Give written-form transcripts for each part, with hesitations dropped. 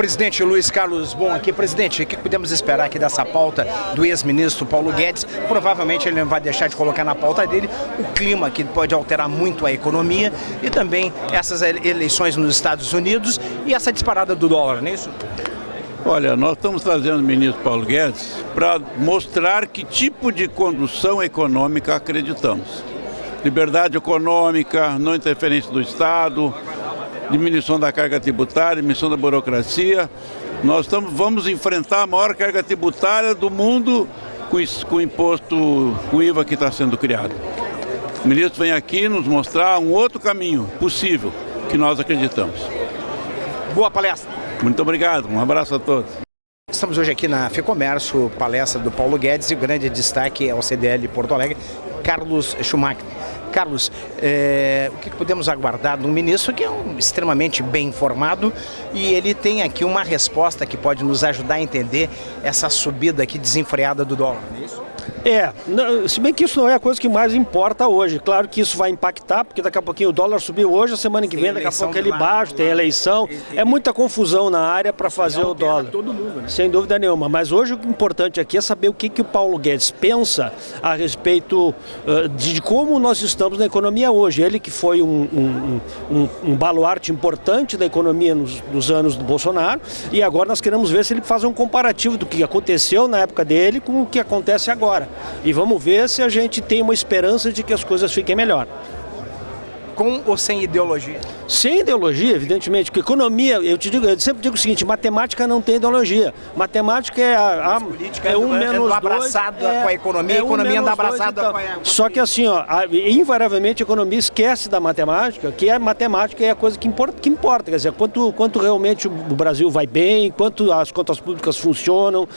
Presidente Luiz Carlos Bohm aqui. Presidente, o que podemos esperar aqui dessa pauta do ex-ministro Paulo Guedes? Provavelmente ele não vai deixar de colocar na pauta dele o clima que pode alterar muito a economia e também essas eleições nos Estados Unidos e essa disparada do dólar, não é isso? Olha, nós estamos trazendo o ministro Paulo Guedes para mostrar que tipo de condução econômica acreditamos. Liberdade econômica, não interferência do Estado, diminuição da carga tributária, diminuição da burocracia. Nós vamos enfrentar a maior carga tributária do mundo com o imposto, com o IVA que está sendo criado. O ministro vem aqui nos mostrar um outro caminho possível que nós acreditamos. Boa palestra. Muito obrigado, um abraço a todos. Estamos hoje aqui na FEComércio, palestra do Paulo Guedes, e o grande destaque é o CDL Porto Alegre, Carlos Schumacher. Carlos, o que podemos aguardar de um ministro que é extremamente bem informado e ele tem aqui uma resposta que pode nos ajudar a entender essa subida aqui desenfreada do dólar, não é isso? Se bem que isso não é a coisa que mais importa hoje. Claro que isso vai impactar, porque daqui a pouquinho o dólar subiu hoje, a semana que vem, daqui a pouco ele baixa, tem eleição. É muita confusão na área para fazer o dólar. Todo mundo, né? Sem dúvida nenhuma. Mas hoje o importante aqui é saber o que o Paulo Guedes pensa a respeito de como nós estamos na economia hoje. Ele que foi um baluarte importante da economia nos anos do Bolsonaro, e agora nós queremos ver se ele faz um comparativo do que aconteceu na época dele com o que acontece agora. E vamos ver se a gente tem uma esperança de que as coisas fiquem melhor. Com ou sem ideologia? Sem ideologia, evidentemente, porque economia, eu sempre digo o seguinte, matemática não tem ideologia. Matemática é política é 1 menos 2. Abraçado com a economia, a economia anda abraçada com a... Só que assim, invariavelmente a economia esquece da matemática, que a matemática é a coisa que importa, quer dizer, quanto realmente o Brasil vai bem, quanto as contas públicas funcionam,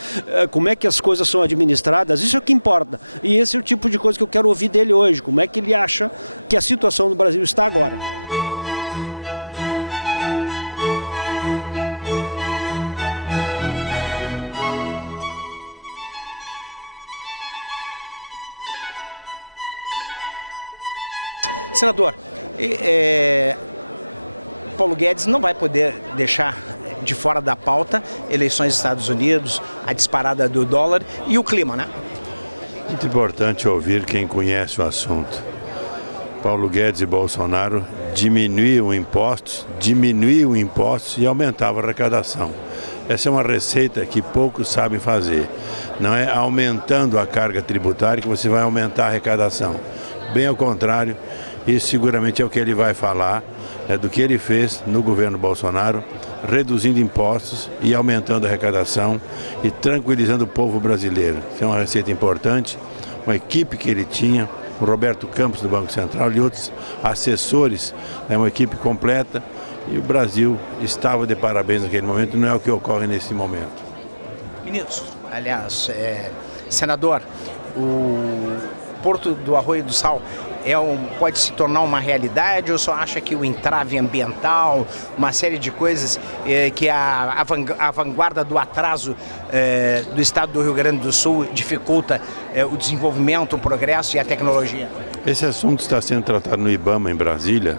como é que as coisas são administradas, isso é o que importa. E esse é o tipo de coisa que eu quero ouvir dele hoje, como é que ele acha que a situação do Brasil está agora. Senador, Paulo Guedes não vai poder deixar de fora da pauta eleições dos Estados Unidos, a disparada do dólar e o clima, né? Muito importante ouvir quem conhece o assunto. Paulo Guedes e Bolsonaro diminuíam impostos e aumentavam a arrecadação. Essa é uma receita que poucos sabem fazer. Não é aumentando a carga tributária que você vai aumentar a arrecadação. Bem ao contrário, isso seguramente é o que ele vai falar, do que ele fez no governo Bolsonaro, reduzindo impostos e aumentando a arrecadação e tranquilizando o povo brasileiro. Isso é uma receita importante, uma equipe que ele tinha, o Roberto Campos do Banco Central e outros assessores, é uma equipe completa e o Brasil estava de parabéns naquele momento, não é o que ocorre nesse momento. Ministro, aliás, senador, o Porto do Arroio do Sal pode se tornar uma realidade ou só acha que o entrave ambiental, uma série de coisas que a vanguarda do atraso do estado do Rio Grande do Sul dificulta o desenvolvimento, o progresso e a tecnologia? Esse assunto está sendo tratado no IBAMA em Brasília.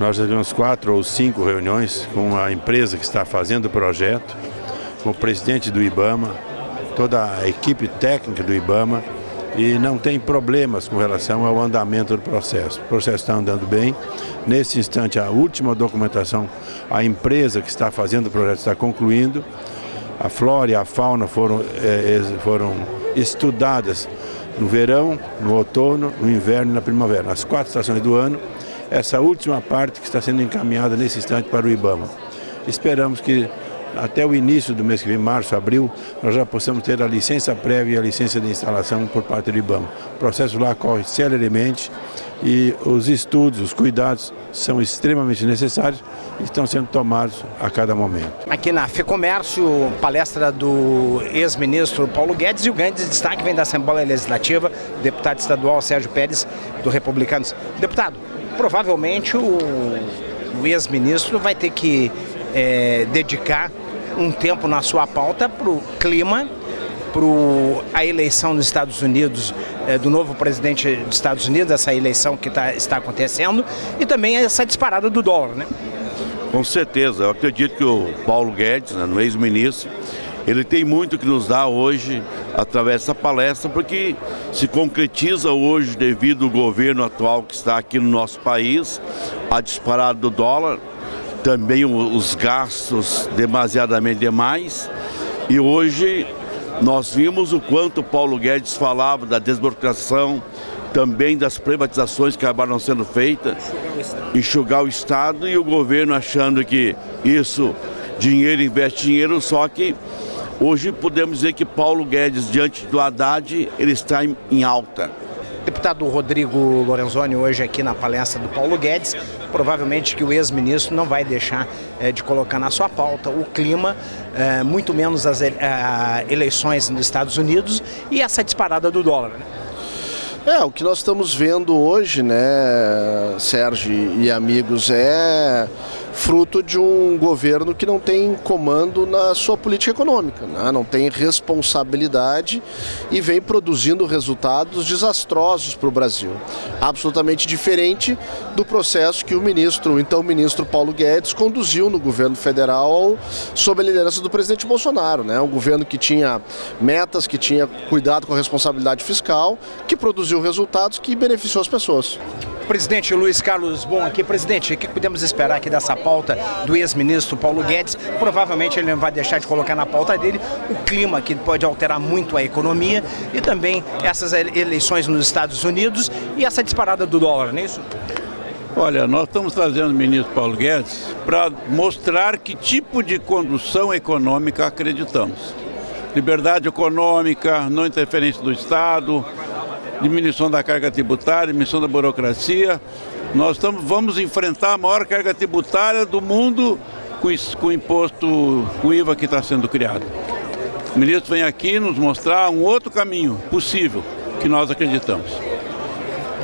Nós já tivemos 4 ou 5 reuniões com a empresa que está fazendo o projeto, com o presidente do IBAMA, toda a equipe técnica do IBAMA, e não tem problemas com relação ao andamento do processo. O processo está andando bem. Nesse instante, a última documentação, a empresa que está fazendo o projeto está concluindo. A flora e a fauna foram estudadas no verão, no outono, no inverno e na primavera. Nas 4 estações do ano, essa última parte que está sendo encaminhada nesse instante para o IBAMA. Esperamos que até o início do mês que vem, março, abril, nós já possamos ter a licença prévia e a licença de instalação por parte do IBAMA. O processo lá corre celeremente e os estudos, os cuidados são extremamente necessários e estão sendo tomados a cada momento. Aqui na FEComércio, palestra do ex-ministro Paulo Guedes, e o grande destaque vem da Assembleia Legislativa, deputado estadual Sérgio Pérez, do Republicanos. Deputado, provavelmente o ex-ministro vai ter que dedicar um tempo na sua pauta para o clima, para a eleição nos Estados Unidos, do novo presidente dos Estados Unidos, essa eleição que está acontecendo, e também essa disparada do dólar, né? Com certeza, eu acredito que o Paulo Guedes, né, no ex-ministro, ele tem muito que nos dar hoje através dessa palestra, porque se concretiza hoje devido ao governo atual que está aqui no nosso país, a disparada do dólar, também os gastos demasiadamente demais, e hoje nós vimos o quanto o Paulo Guedes falava da desburocratização, também das privatizações que acabaram sendo feitas, enxugar o Estado, e o governo achando que isso, dinheiro investe dinheiro, só que hoje podemos dizer que Paulo Guedes, diante do Haddad, ele está em alta. Deputado Rodrigo Lorenzoni, hoje aqui na palestra do Paulo Guedes, provavelmente que o ex-ministro não vai deixar de colocar na sua pauta o clima, muito menos as eleições nos Estados Unidos e essa disparada do dólar, né? O que nós estamos vendo hoje, né, Sérgio e amigos, é fruto de um governo que não tem comando na sua política econômica, né? Não tem responsabilidade e vem produzindo resultados desastrosos para o Brasil. Absolutamente diferente do processo que o então ministro Paulo Guedes conduziu no governo federal sob a liderança do presidente Bolsonaro, né? Um governo que tinha metas, que tinha cuidado com a responsabilidade fiscal, que produziu resultados que beneficiou as pessoas. Presidente Luiz Carlos Bom aqui. Presidente, o que podemos esperar aqui dessa pauta do ex-ministro Paulo Guedes? Provavelmente ele não vai deixar de colocar na pauta dele o clima, que pode alterar muito a economia, e também essas eleições nos Estados Unidos e essa disparada do dólar, não é isso? Olha, nós estamos trazendo o ministro Paulo Guedes para mostrar que tipo de condução econômica acreditamos. Liberdade econômica, não interferência do Estado, diminuição da carga tributária, diminuição da burocracia. Nós vamos enfrentar a maior carga tributária do mundo com o imposto, com o IVA que está sendo criado. O ministro vem aqui nos mostrar um outro caminho possível que nós acreditamos.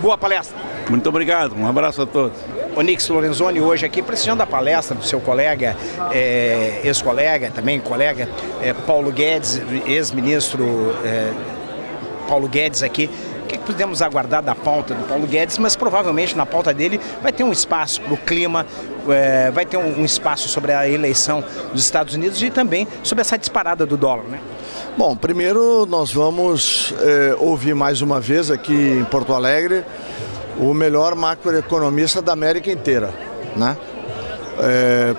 Boa palestra. Muito obrigado, um abraço a todos. Onix Lorenzoni hoje aqui prestigiando a palestra do seu colega, ex-colega, também colega, Paulo Guedes, ex-ministro Paulo Guedes aqui. O que podemos aguardar da pauta do Paulo Guedes? Mas provavelmente na pauta dele vai ter um espaço para o clima, vai ter um espaço sobre a eleição dos Estados Unidos e também sobre essa disparada do dólar, né? Bom, primeiro nós vamos ouvir mais uma vez aqui em Porto Alegre o melhor macroeconomista da América inteira, né?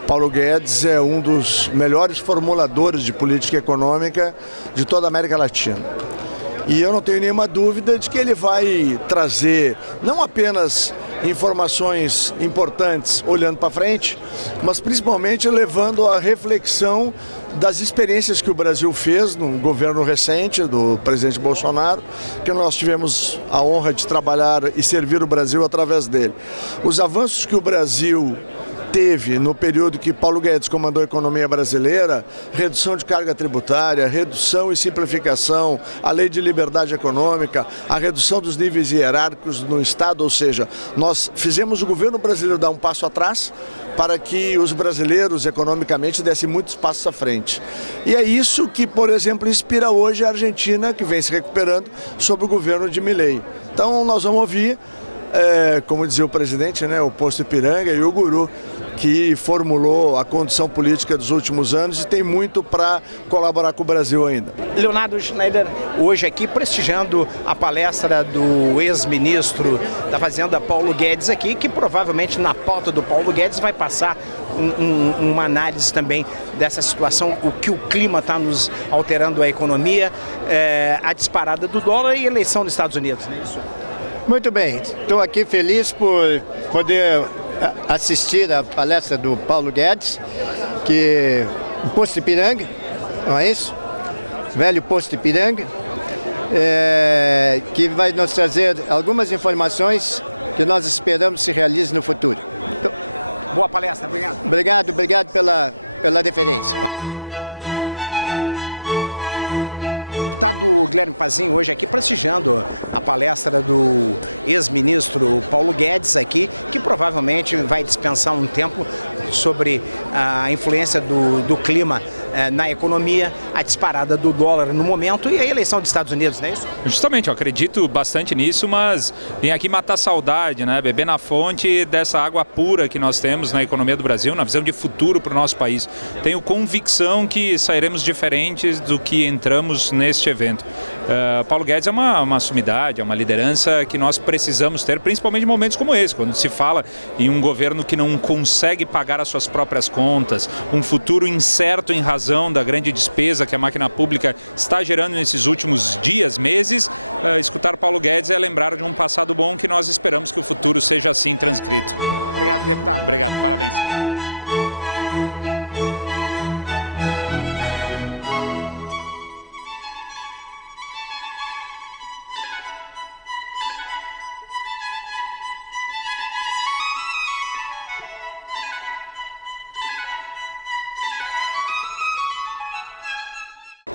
Paulo Guedes é um dos melhores formuladores de política econômica de toda a América Latina. E eu não tenho nenhuma dúvida de que ele vai trazer não apenas informações importantes olhando para frente, mas principalmente levando a reflexão das experiências que o Brasil fez no governo recente do presidente Bolsonaro, que nós tivemos a honra de trabalhar e servir o Brasil através dele. Os avanços que o Brasil teve no período que Paulo Guedes comandou a economia brasileira, redução de carga tributária, redução e simplificação, a lei de liberdade econômica, a redução dos níveis hierárquicos no Estado, ou seja, nós fizemos o governo brasileiro dar um passo atrás para que os brasileiros economicamente dessem muitos passos à frente. E é isso que, por exemplo, inspira hoje a Argentina, que vem se recuperando sob o governo de Milei. Então nós vamos ouvir, como dizia o presidente, né, o posto Ipiranga e o guru, que formulou a condição política dos últimos anos e tem muito para colaborar com o Brasil ainda. Leonardo Schneider, hoje aqui prestigiando a palestra do ex-ministro da Fazenda, Paulo Guedes, aqui, que provavelmente na pauta do Paulo Guedes vai passar uma análise também dessa situação, o que o clima está nos alterando a economia, a disparada do dólar e a eleição dos Estados Unidos, não é isso? Muito bem, estou aqui feliz por poder assistir a palestra do Paulo Guedes, que o posto Ipiranga, não é isso? Velho posto Ipiranga, que vai nos trazer algumas informações que nós esperamos se realize no futuro. Boa palestra, obrigado. Obrigado pela referência. Deputado Guilherme Pazinho hoje aqui prestigiando a palestra do ex-ministro Paulo Guedes aqui, que provavelmente vai dispensar um tempo sobre a influência do clima na economia, a disparada do dólar no momento e a eleição dos Estados Unidos, não é isso? Justamente, eu acredito bastante nisso, mas vim aqui matar saudade, né? Beber na fonte dessa água pura que nós temos na economia do Brasil, na visão de futuro para o nosso país. Tenho convicção que sairemos diferentes do que entramos neste evento. Paulo Guedes é uma sumidade, é uma liderança que nós precisamos ter, principalmente em momentos como esse, quando se fala em um governo que não consegue pagar as suas próprias contas, um futuro incerto em razão da grande despesa que a máquina pública está gerando nesses últimos dias, meses. Escutar Paulo Guedes é lembrar de um passado bom que nós esperamos que o futuro seja assim transcrito. Obrigado, deputado. Obrigado, parabéns.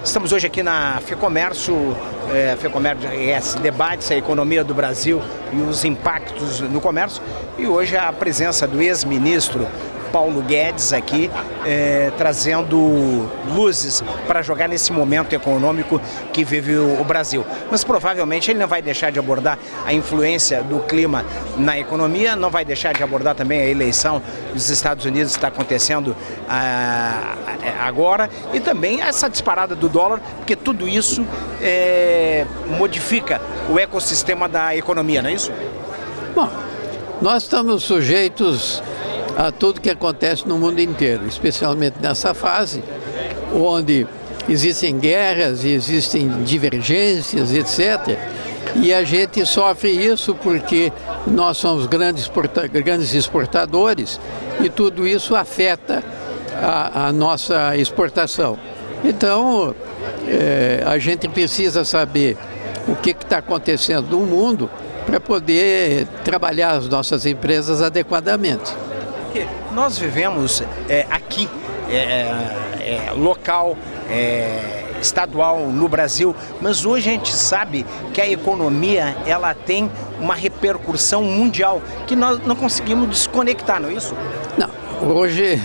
Estamos hoje aqui na FEComércio, debate a economia do Brasil e os impactos no comércio. E hoje a presença do ex-ministro Paulo Guedes aqui, trazendo luzes para jogar nesse momento econômico que vive o Brasil. Mas provavelmente ele não vai deixar de abordar a influência do clima na economia, não vai deixar de abordar também a eleição dos Estados Unidos que está acontecendo agora e também essa disparada do dólar, porque tudo isso modifica o ecossistema da economia, não é isso? Bom, nós estamos sujeitos a tudo que acontece no mundo inteiro, especialmente nessa fase, onde existem guerras, existem divergências, etc. E a gente sofre isso porque nós somos grandes exportadores e tudo isso afeta a nossa exportação. Então, a gente precisa saber o que está acontecendo no mundo para poder trabalhar as nossas empresas adequadamente. Nós vivemos aqui, local, estadual no Brasil, mas hoje a gente sabe que a economia ela tem uma repercussão mundial que nós não conseguimos desconectar, não é isso? Não, hoje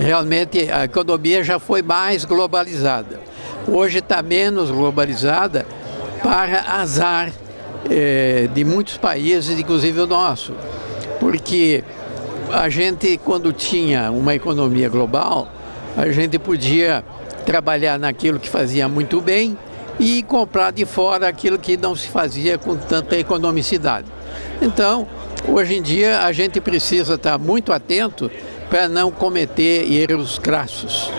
realmente a economia já foi mais globalizada. Hoje está menos globalizada para azar de muitos países, inclusive o nosso, porque a gente, quando tinha uma economia global, a gente podia trabalhar naquilo que fazia muito bem e comprar de fora aquilo que não se fazia com tanta economicidade. Então, hoje em dia, a gente precisa estar muito atento para não cometer erros crassos.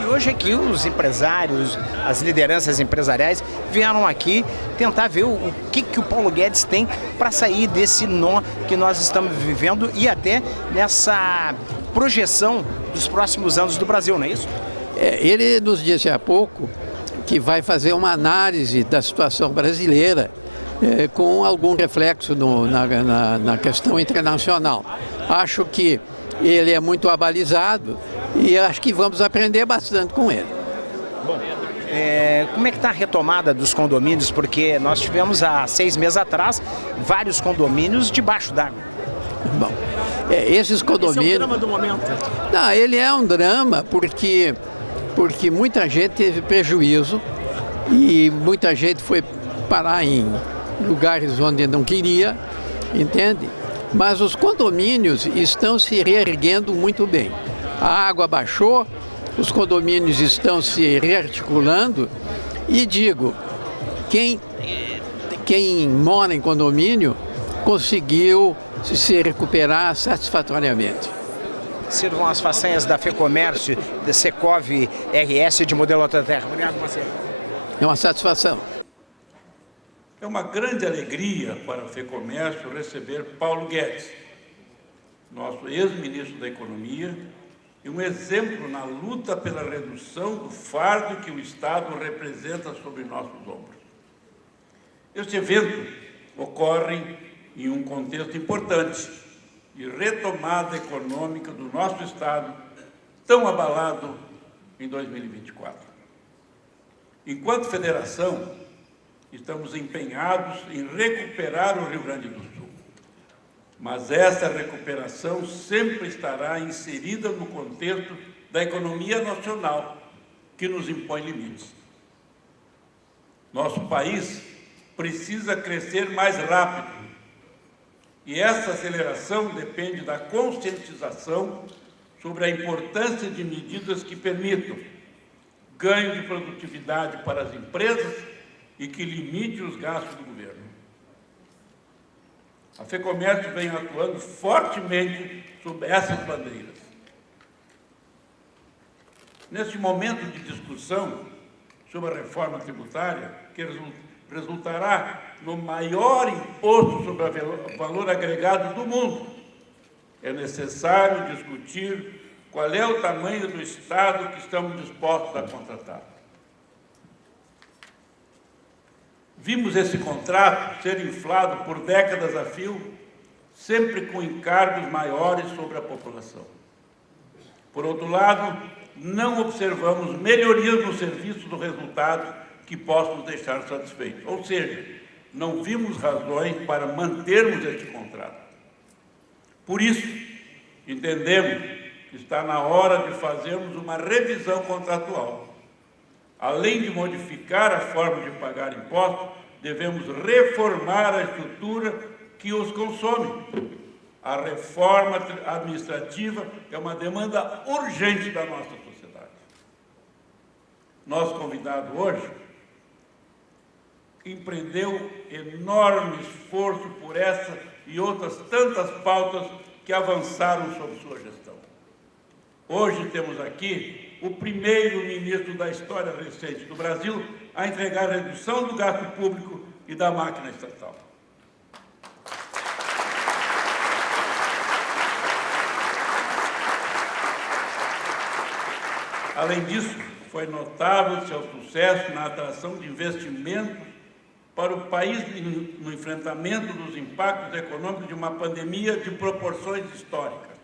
E hoje aqui os empresários, as lideranças empresariais vieram aqui tentar ver o que o Paulo Guedes tem para sair desse nó que nós estamos vivendo e até nessa projeção dos próximos anos do Brasil, não é isso? Ele nos disse há pouco que vai fazer uma análise da situação brasileira com algum reflexo na questão internacional. Acho que ele é muito abalizado e acho que vamos aprender bastante com ele. Bom, como é que está a retomada dos condomínios? Porque nós tivemos há 6 meses atrás vários condomínios debaixo d'água. Bom, esses condomínios... Esse é o drama do momento. Não, ele é um drama porque muita gente teve prejuízo e muita gente foi parar em lugares onde não queria, entende? Mas os condomínios estão se reerguendo muito bem. A água baixou, os condomínios estão se rearticulando e digo, quem mora em condomínio conseguiu se recuperar satisfatoriamente. Sirvam as façanhas da FEComércio, da Secov RS de Modelo Outra Terra. Obrigado, Marcelo. É uma satisfação. É uma grande alegria para a FEComércio receber Paulo Guedes, nosso ex-ministro da Economia, e um exemplo na luta pela redução do fardo que o Estado representa sobre nossos ombros. Este evento ocorre em um contexto importante de retomada econômica do nosso Estado, tão abalado em 2024. Enquanto federação, estamos empenhados em recuperar o Rio Grande do Sul. Mas essa recuperação sempre estará inserida no contexto da economia nacional, que nos impõe limites. Nosso país precisa crescer mais rápido, e essa aceleração depende da conscientização sobre a importância de medidas que permitam ganho de produtividade para as empresas e que limite os gastos do governo. A FEComércio vem atuando fortemente sob essas bandeiras. Neste momento de discussão sobre a reforma tributária, que resultará no maior imposto sobre o valor agregado do mundo, é necessário discutir qual é o tamanho do Estado que estamos dispostos a contratar. Vimos esse contrato ser inflado por décadas a fio, sempre com encargos maiores sobre a população. Por outro lado, não observamos melhorias no serviço do resultado que possam nos deixar satisfeitos. Ou seja, não vimos razões para mantermos este contrato. Por isso, entendemos que está na hora de fazermos uma revisão contratual. Além de modificar a forma de pagar impostos, devemos reformar a estrutura que os consome. A reforma administrativa é uma demanda urgente da nossa sociedade. Nosso convidado hoje empreendeu enorme esforço por essa e outras tantas pautas que avançaram sob sua gestão. Hoje temos aqui o primeiro ministro da história recente do Brasil a entregar a redução do gasto público e da máquina estatal. Além disso, foi notável seu sucesso na atração de investimentos para o país no enfrentamento dos impactos econômicos de uma pandemia de proporções históricas.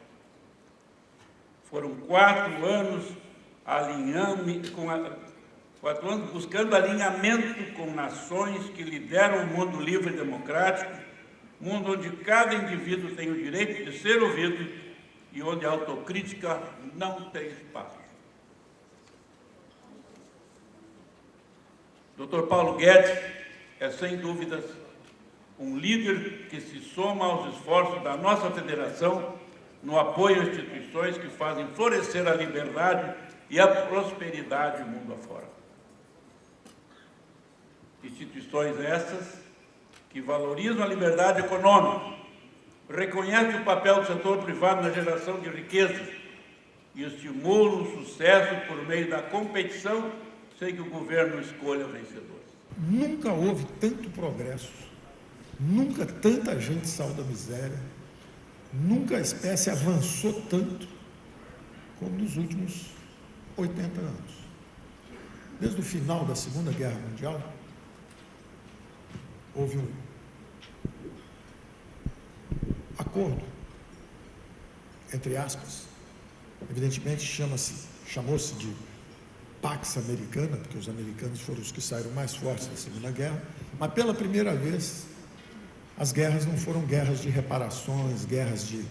Foram 4 anos buscando alinhamento com nações que lideram o mundo livre e democrático, mundo onde cada indivíduo tem o direito de ser ouvido e onde a autocrítica não tem espaço. Dr. Paulo Guedes é, sem dúvidas, um líder que se soma aos esforços da nossa federação no apoio a instituições que fazem florescer a liberdade e a prosperidade mundo afora. Instituições essas que valorizam a liberdade econômica, reconhecem o papel do setor privado na geração de riqueza e estimulam o sucesso por meio da competição sem que o governo escolha vencedores. Nunca houve tanto progresso, nunca tanta gente saiu da miséria, nunca a espécie avançou tanto como nos últimos 80 anos. Desde o final da Segunda Guerra Mundial, houve um acordo, entre aspas, evidentemente chamou-se de Pax Americana, porque os americanos foram os que saíram mais fortes da Segunda Guerra, mas pela primeira vez as guerras não foram guerras de reparações, guerras de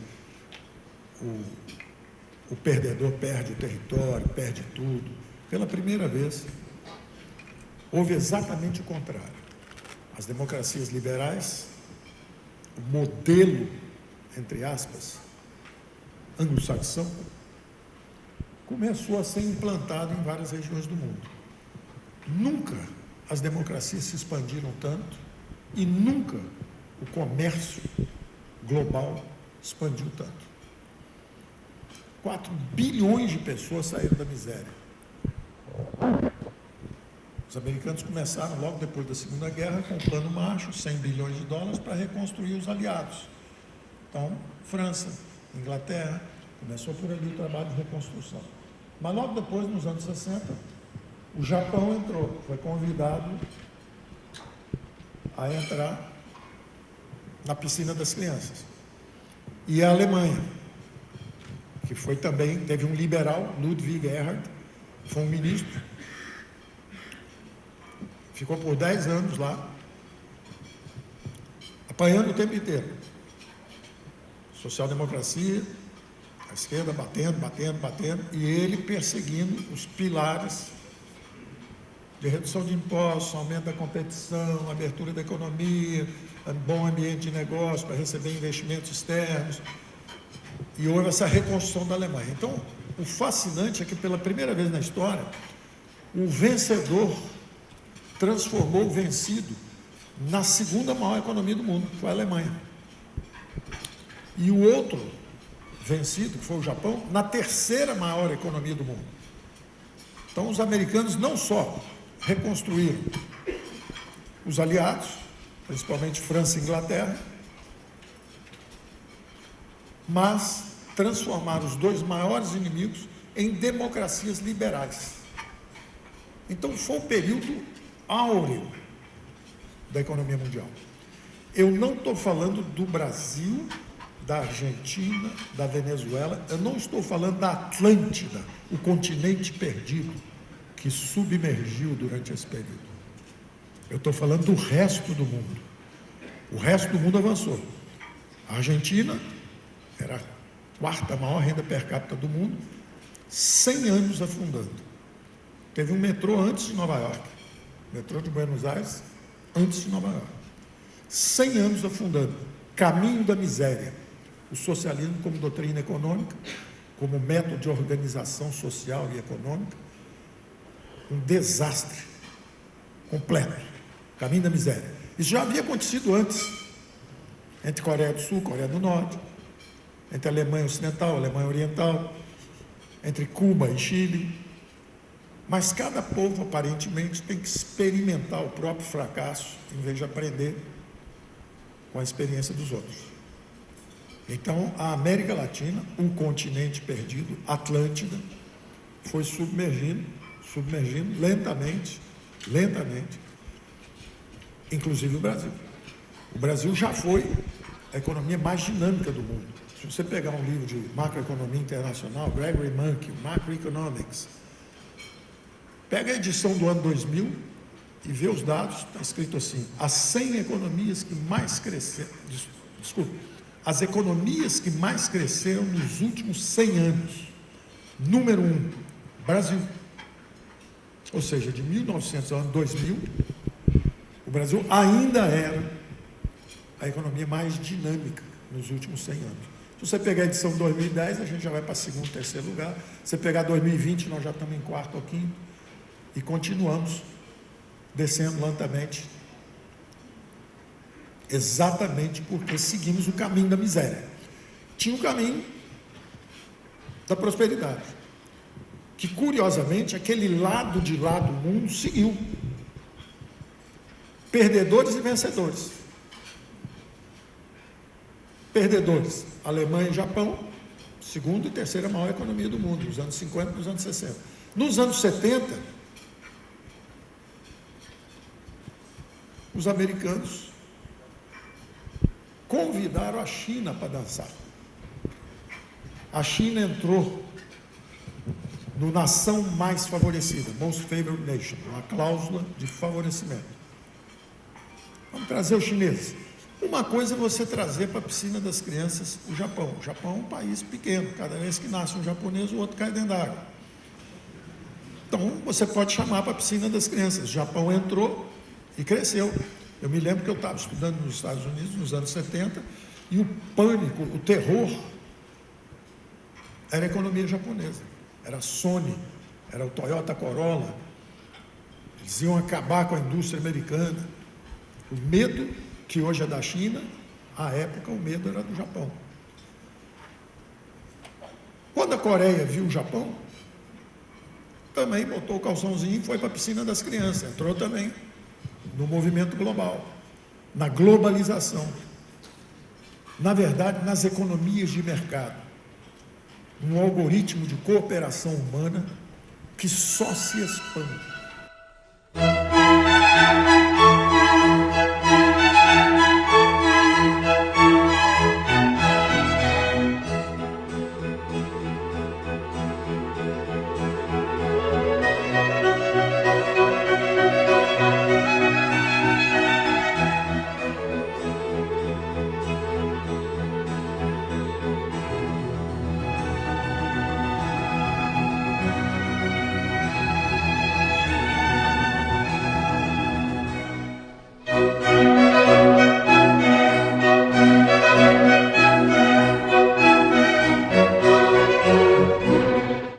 o perdedor perde o território, perde tudo. Pela primeira vez houve exatamente o contrário. As democracias liberais, o modelo, entre aspas, anglo-saxão, começou a ser implantado em várias regiões do mundo. Nunca as democracias se expandiram tanto e nunca o comércio global expandiu tanto. 4 bilhões de pessoas saíram da miséria. Os americanos começaram logo depois da Segunda Guerra com o Plano Marshall, 100 bilhões de dólares para reconstruir os aliados. Então, França, Inglaterra, começou por ali o trabalho de reconstrução. Mas logo depois, nos anos 60, o Japão entrou, foi convidado a entrar na piscina das crianças. E a Alemanha, que foi também, teve um liberal, Ludwig Erhard, foi um ministro, ficou por 10 anos lá, apanhando o tempo inteiro. social-democracia, a esquerda batendo, e ele perseguindo os pilares de redução de impostos, aumento da competição, abertura da economia, bom ambiente de negócio para receber investimentos externos. E houve essa reconstrução da Alemanha. Então, o fascinante é que, pela primeira vez na história, o vencedor transformou o vencido na segunda maior economia do mundo, que foi a Alemanha. E o outro vencido, que foi o Japão, na terceira maior economia do mundo. Então, os americanos não só reconstruíram os aliados, principalmente França e Inglaterra, mas transformaram os dois maiores inimigos em democracias liberais. Então, foi um período áureo da economia mundial. Eu não estou falando do Brasil, da Argentina, da Venezuela, eu não estou falando da Atlântida, o continente perdido, que submergiu durante esse período. Eu estou falando do resto do mundo. O resto do mundo avançou. A Argentina era a quarta maior renda per capita do mundo, 100 anos afundando. Teve um metrô antes de Nova York, metrô de Buenos Aires, antes de Nova York. 100 anos afundando. Caminho da miséria. O socialismo como doutrina econômica, como método de organização social e econômica, um desastre completo. Caminho da miséria. Isso já havia acontecido antes, entre Coreia do Sul, Coreia do Norte, entre a Alemanha Ocidental, a Alemanha Oriental, entre Cuba e Chile. Mas cada povo, aparentemente, tem que experimentar o próprio fracasso, em vez de aprender com a experiência dos outros. Então, a América Latina, um continente perdido, Atlântida, foi submergindo lentamente, inclusive o Brasil. O Brasil já foi a economia mais dinâmica do mundo. Se você pegar um livro de macroeconomia internacional, Gregory Mankiw, Macroeconomics, pega a edição do ano 2000 e vê os dados, está escrito assim, as 100 economias que mais cresceram, as economias que mais cresceram nos últimos 100 anos. Número 1, Brasil. Ou seja, de 1900 ao ano 2000, o Brasil ainda era a economia mais dinâmica nos últimos 100 anos. Se você pegar a edição de 2010, a gente já vai para segundo, terceiro lugar. Se você pegar 2020, nós já estamos em quarto ou quinto. E continuamos descendo lentamente, exatamente porque seguimos o caminho da miséria. Tinha o caminho da prosperidade, que curiosamente aquele lado de lá do mundo seguiu. Perdedores e vencedores. Perdedores, Alemanha e Japão, segunda e terceira maior economia do mundo, nos anos 50 e nos anos 60. Nos anos 70, os americanos convidaram a China para dançar. A China entrou no nação mais favorecida, Most Favored Nation, uma cláusula de favorecimento. Vamos trazer os chineses. Uma coisa é você trazer para a piscina das crianças o Japão. O Japão é um país pequeno, cada vez que nasce um japonês, o outro cai dentro da água. Então, você pode chamar para a piscina das crianças. O Japão entrou e cresceu. Eu me lembro que eu estava estudando nos Estados Unidos, nos anos 70, e o pânico, o terror, era a economia japonesa. Era a Sony, era o Toyota Corolla. Eles iam acabar com a indústria americana. O medo, que hoje é da China, à época o medo era do Japão. Quando a Coreia viu o Japão, também botou o calçãozinho e foi para a piscina das crianças. Entrou também no movimento global, na globalização. Na verdade, nas economias de mercado. Um algoritmo de cooperação humana que só se expande.